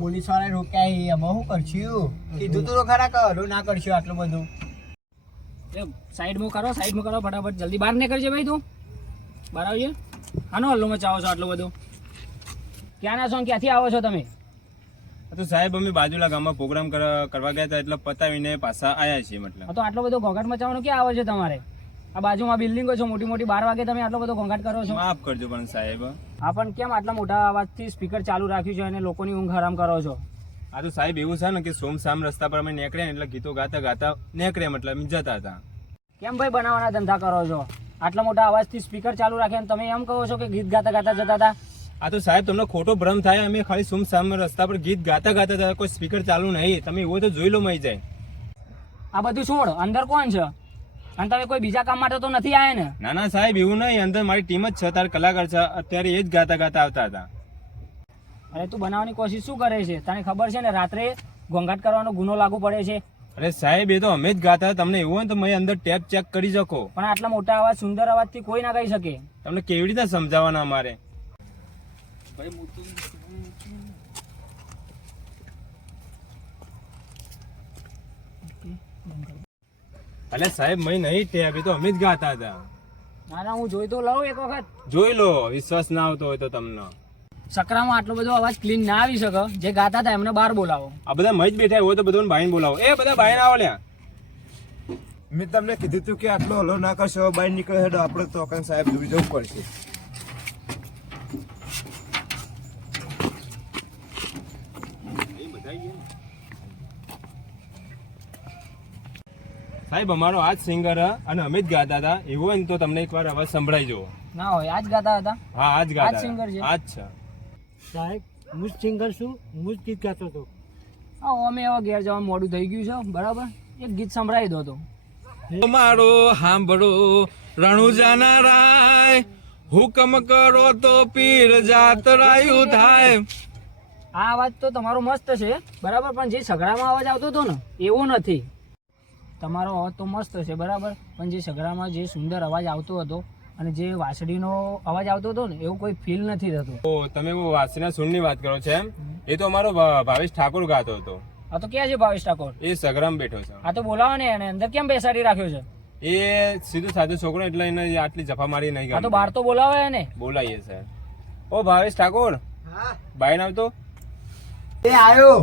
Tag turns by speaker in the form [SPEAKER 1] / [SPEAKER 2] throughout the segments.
[SPEAKER 1] police વાળા રોક્યા અમે શું કરશું કીધું તું તો ખરા કરો ના કરશું આટલું
[SPEAKER 2] બધું સાઈડ માં કરો સાઈડ કરો ફટાફટ જલ્દી બહાર ને કરજે ભાઈ તું બહાર આવજે આનો હલ્લો મચાવો છો આટલું બધું ક્યાંના છો ક્યાંથી આવો છો તમે
[SPEAKER 3] તો સાહેબ અમે બાજુલા ગામમાં પ્રોગ્રામ કરવા ગયા હતા એટલે પતાવીને પાછા આવ્યા છીએ મતલબ
[SPEAKER 2] તો આટલો બધું ઘોઘાટ મચાવવાનું ક્યાં આવે છે તમારે આ બાજુમાં બિલ્ડિંગો છે મોટી મોટી બાર વાગે તમે આટલો બધો ઘોંઘાટ કરો છો
[SPEAKER 3] માફ કરજો પણ સાહેબ
[SPEAKER 2] આ પણ કેમ આટલા મોટા અવાજ થી સ્પીકર ચાલુ રાખ્યું છે અને લોકોની ઊંઘ હરામ કરો છો
[SPEAKER 3] આ તો સાહેબ એવું છે ને કે સોમ સામ રસ્તા પર અમે નેકળે એટલે ગીતો ગાતા ગાતા નેકળે મતલબ અમે જતા હતા
[SPEAKER 2] કેમ ભાઈ બનાવવાના ધંધા કરો છો આટલા મોટા અવાજ થી સ્પીકર ચાલુ રાખે અને તમે એમ કહો છો કે ગીત ગાતા ગાતા જતા હતા
[SPEAKER 3] આ તો સાહેબ તમને ખોટો ભ્રમ થાય અમે ખાલી સુમ રસ્તા પર ગીત ગાતા ગાતા હતા કોઈ સ્પીકર ચાલુ નહીં તમે એવું તો જોઈ લો મય જાય
[SPEAKER 2] આ બધું છોડ અંદર કોણ છે અને તમે કોઈ બીજા કામ માટે તો નથી આયા ને
[SPEAKER 3] ના ના સાહેબ એવું નહીં અંદર મારી ટીમ જ છે તાર કલાકાર છે અત્યારે એ જ ગાતા ગાતા આવતા હતા
[SPEAKER 2] અરે તું બનાવવાની કોશિશ શું કરે છે તને ખબર છે ને રાત્રે ઘોંઘાટ કરવાનો ગુનો લાગુ પડે છે
[SPEAKER 3] અરે સાહેબ એ તો અમે જ ગાતા તમને એવું હોય તો મેં અંદર ટેપ ચેક કરી શકો
[SPEAKER 2] પણ આટલા મોટા અવાજ સુંદર અવાજથી કોઈ ના ગાઈ શકે
[SPEAKER 3] તમને કેવી રીતે સમજાવવાના અમારે ભાઈ મોટું ઘોંઘાટ અલે સાહેબ મય નહીં તે એ તો અમે જ ગાતા હતા
[SPEAKER 2] માના હું જોઈ તો લઉં એક વખત
[SPEAKER 3] જોઈ લો વિશ્વાસ ના આવતો હોય તો તમને
[SPEAKER 2] સકરામાં આટલો બધો અવાજ ક્લીન ના આવી શકે જે ગાતા હતા એમને બહાર બોલાવો
[SPEAKER 3] આ બધા મય જ બેઠા હોય તો બધું ભાઈને બોલાવો એ બધા ભાઈ આવો લ્યા મેં તમને કીધું હતું કે આટલો હલો ના કરશો બહાર નીકળે તો આપણે તો અકન સાહેબ જોઈ જવું પડશે સાહેબ અમારો આજ સિંગર અને અમિત ગાતા હતા એવો એમ તો તમને એકવાર અવાજ સંભળાઈ જવો
[SPEAKER 2] ના હોય આજ ગાતા હતા
[SPEAKER 3] હા આજ ગાતા સિંગર છે અચ્છા
[SPEAKER 1] સાહેબ હું જ સિંગર છું મુજ ગીત ગાતો તો
[SPEAKER 2] હા અમે એવા ગેર જવા મોડું થઈ ગયું છે બરાબર એક ગીત સંભળાઈ દો
[SPEAKER 3] તો મારો હાંભળો રણુજા રાય હુકમ કરો તો પીર જાત રાયુ થાય
[SPEAKER 2] આ અવાજ તો તમારો મસ્ત છે બરાબર પણ જે સગડામાં અવાજ આવતો હતો ને એવો નથી તમારો અવાજ તો મસ્ત છે બરાબર પણ જે સગરામાં જે સુંદર અવાજ આવતો હતો અને જે વાસળીનો અવાજ આવતો હતો ને એવું કોઈ ફીલ નથી થતો
[SPEAKER 3] તમે તમે વાસળીના ની વાત કરો છો એમ એ તો અમારો ભાવેશ ઠાકોર ગાતો હતો
[SPEAKER 2] આ તો ક્યાં છે ભાવેશ ઠાકોર
[SPEAKER 3] એ સગરામ બેઠો છે
[SPEAKER 2] આ તો બોલાવો ને એને અંદર કેમ બેસાડી રાખ્યો છે
[SPEAKER 3] એ સીધું સાધુ છોકરો એટલે એને આટલી જફા મારી નહીં તો
[SPEAKER 2] બાર તો બોલાવો એને
[SPEAKER 3] બોલાઈએ સર ઓ ભાવેશ ઠાકોર હા બાય નામ તો એ આવ્યો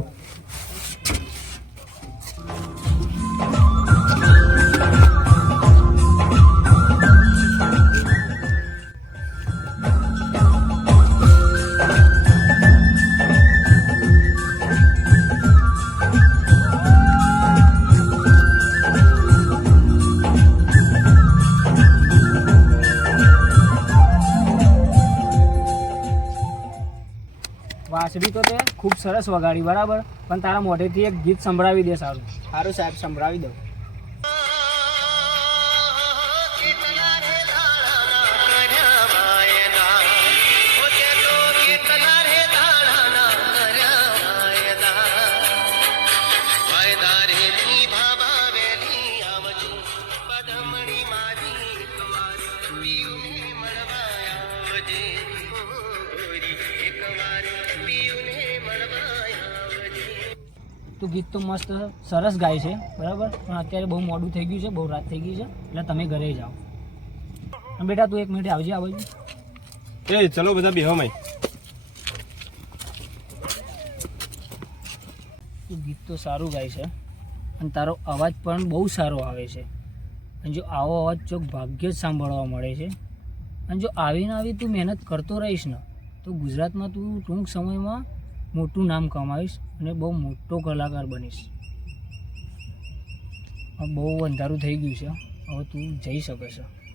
[SPEAKER 2] બી તો તે ખૂબ સરસ વગાડી બરાબર પણ તારા મોઢેથી એક ગીત સંભળાવી દે સારું સારું સાહેબ સંભળાવી દઉં તું ગીત તો મસ્ત સરસ ગાય છે બરાબર પણ અત્યારે બહુ મોડું થઈ ગયું છે બહુ રાત થઈ ગઈ છે એટલે તમે ઘરે જાઓ બેટા તું એક મિનિટ આવજી આવજે
[SPEAKER 3] એ ચલો બધા બેહો હોય
[SPEAKER 2] તું ગીત તો સારું ગાય છે અને તારો અવાજ પણ બહુ સારો આવે છે અને જો આવો અવાજ જો ભાગ્ય જ સાંભળવા મળે છે અને જો આવીને આવી તું મહેનત કરતો રહીશ ને તો ગુજરાતમાં તું ટૂંક સમયમાં મોટું નામ કમાવીશ અને બહુ મોટો કલાકાર બનીશ બહુ અંધારું થઈ ગયું છે હવે તું જઈ શકે છે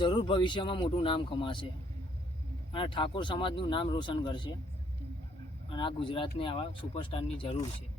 [SPEAKER 2] જરૂર ભવિષ્યમાં મોટું નામ કમાશે અને ઠાકોર સમાજનું નામ રોશન કરશે અને આ ગુજરાતને આવા સુપરસ્ટારની જરૂર છે